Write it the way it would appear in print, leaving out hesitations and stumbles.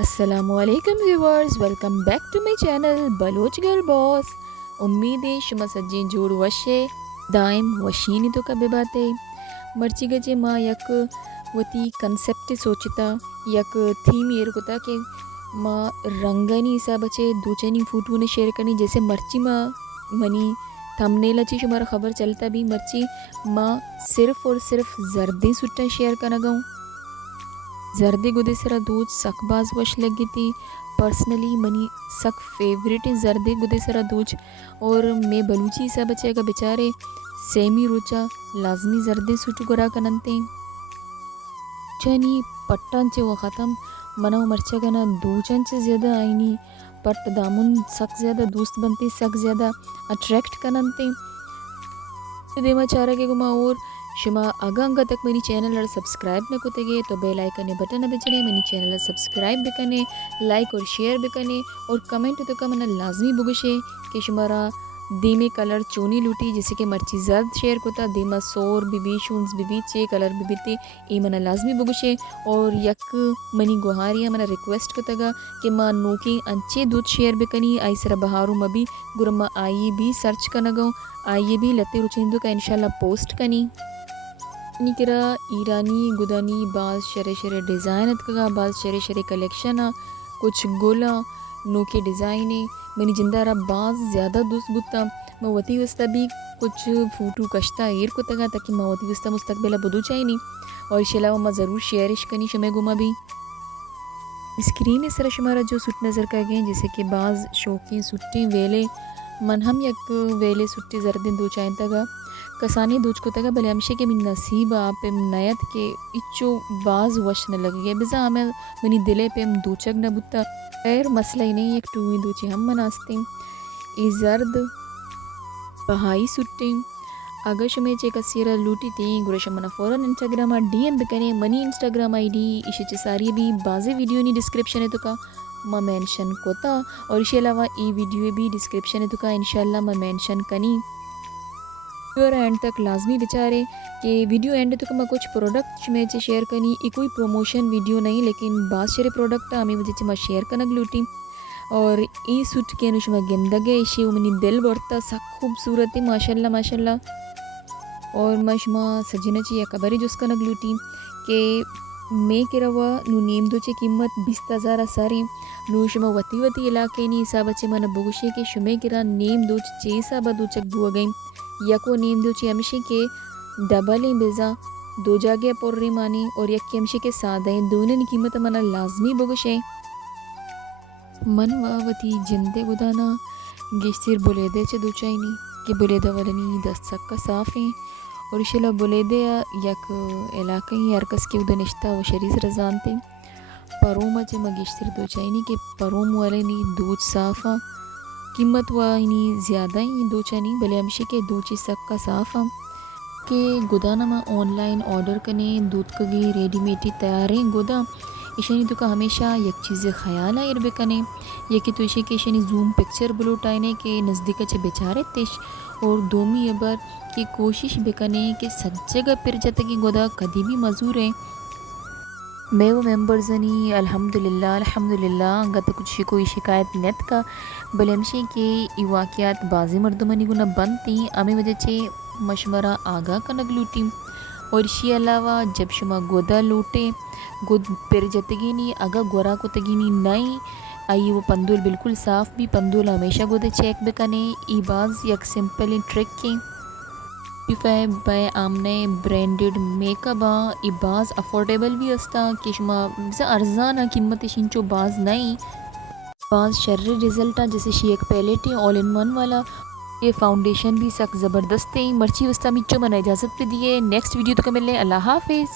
السلام علیکم viewers, welcome back to my channel Baloch girl boss. امید ہے شما سجین جوڑ وشے دائم وشینی تو کبھی باتے مرچی گجے ما یک وتی کنسپٹ سوچتا یک تھیم یہ رکھتا کہ ما رنگانی حساب بچے دوچنی فوٹو نے شیئر کرنی جیسے مرچی ما منی تھمنیل اچھی شمارا خبر چلتا بھی مرچی ما صرف اور صرف زردیں سٹا شیئر کرنا گاؤں. زردے گودے سرا دوچ سک باز وش لگی تھی. پرسنلی منی سک فیوریٹ زردے گودے سرا دوچ اور میں بلوچی سا بچے گا بیچارے سیمی روچا لازمی زردے سوٹو گرا کننتے چنی پٹان چے وہ ختم منو مرچا گنا دوچن چے زیادہ آئینی پٹ دامن سک زیادہ دوست بنتے سک زیادہ اٹریکٹ کننتے دیما چارہ کے گما. اور شما آگا تک میری چینل سبسکرائب نہ کو تگے تو بیل آئیکن بٹن بچنے میری چینل سبسکرائب بکنے لائک اور شیئر بکنے اور کمنٹ تو کا منا لازمی بگشے کہ شمارا دیمے کلر چونی لوٹی جیسے کہ مرچی زرد شیئر کوتا دیما سور بی بی شونز بی بی چے کلر بی بی تے ای منا لازمی بگشے. اور یک منی گوہاریا منا ریکویسٹ کو تگا کہ ما نوکی انچے دودھ شیئر بکنی آئی سرا بہارو مبی گرما آئیے بھی سرچ کنگاؤں آئیے بھی لتے رچندو کا انشاءاللہ پوسٹ کنی نکرا ایرانی گدانی بعض شرے شرے ڈیزائن اتکا بعض شرے شرے کلیکشن کچھ گولا نوکے ڈیزائنے منی جندہ را بعض زیادہ دوست بتا موتی وسطہ بھی کچھ فوٹو کشتا ایر کو تگا تاکہ موتی وسطہ مستقبلہ بدو چاہی نہیں. اور اس علاوہ ما ضرور شیئرش کنی شمیں گما بھی اسکرین اس طرح شمارا جو سٹ نظر کر گئے جیسے کہ بعض شوقیں سٹیں ویلے من ہم یک ویلے سٹی زردیں دو چائیں تگا کسانی دوچ کو تگا بلے ہمشے کہ من نصیب آپ نیت کے اچو باز وش نہ لگ گیا بزا ہمیں منی دلے پہ دوچگ نہ بتا خیر مسئلہ ہی نہیں ایک ٹوئی دوچے ہم مناستے ای زرد بہائی سٹیں اگر شمیں چے کسیرہ لوٹی تیں گرش منا فوراً انسٹاگرام ڈی ایم بکنے منی انسٹاگرام آئی ڈی اسے چے ساری بھی بازے ویڈیو نہیں ڈسکرپشن ہے تو کا ما مینشن کوتا اور اسی علاوہ ای ویڈیو بھی ڈسکرپشن ہے تو کا انشاءاللہ ما مینشن کنی ویڈیو اینڈ تک لازمی بچارے کہ ویڈیو اینڈ تو میں کچھ پروڈکٹ میں چے شیئر کنی یہ کوئی پروموشن ویڈیو نہیں لیکن بعض شرے پروڈکٹ ہمیں وجہ چے میں شیئر کنگ لوٹی اور ای سوٹ کے نوش میں گندگے اشی منی دل بڑھتا سک خوبصورت ہے ماشاءاللہ ماشاءاللہ. اور میں شما سجنہ چی یا قبری جس کنگ لوٹی کہ میں کرا ہوا نو نیم دو چے قیمت 20,000 سارے نو شما وتی وتی علاقے نی حساب چے من بگوشے کہ شما کرا نیم دو چے حساب دو چک دو گئیں یکو نیم دو چی ہمشے کے ڈبل ہیں بیزا دو جاگے پور ری مانی اور یک کے ہمشے کے سادہ ہیں دونوں قیمت منا لازمی بگشے. من واوتی جندے گدانا گیشتیر بولیدے چے دو چائنی کہ بولیدہ ولنی دست سک کا صاف ہیں اور اشیلہ بولیدے یک علاقے ارکس کے ادنشتہ و شریز رزانتے پروم چے مگیشتیر دو چائنی کہ پروم والنی دودھ صافا قیمت وائنی زیادہ ہی دو چانی بلے ہمشے کے دو چیز سک کا صاف ہم کہ گدانا ما آن لائن آرڈر کنے دودھ کگی ریڈی میٹی تیاریں گدا اشانی تو کا ہمیشہ یک چیز خیال آئیر بکنے یکی تو اشی کے اشانی زوم پکچر بلوٹ آئینے کہ نزدیک چے بیچارے تیش اور دومی ابر کی کوشش بکنے کہ سجگہ پر جتگی گدا کدی بھی مزور ہیں میں وہ ممبرزنی الحمدللہ انگا تو کچھ کوئی شکایت نیت کا بلے ہمشے کہ ای واقعات بازی مردمانی گنا بنتی ہمیں وجہ چے مشورہ آگاہ کنگ لوٹی. اور اسی علاوہ جب شما گودا لوٹے گود پر جتگی نہیں اگا گورا کو تگینی نہیں آئی وہ پندول بالکل صاف بھی پندول ہمیشہ گودے چیک بکنے ای باز یک سمپل ٹرک کے پیفائی بائی آمنے برینڈڈ میک اپ ای باز افورڈیبل بھی استا کہ شما ارزانہ قیمت شنچو باز نہیں بعض شر رزلٹا جیسے شی ایک پیلیٹ آل ان ون والا یہ فاؤنڈیشن بھی سخت زبردست ہے. مرچی وسطہ مچو من اجازت پہ دیے نیکسٹ ویڈیو تو کا ملے اللہ حافظ.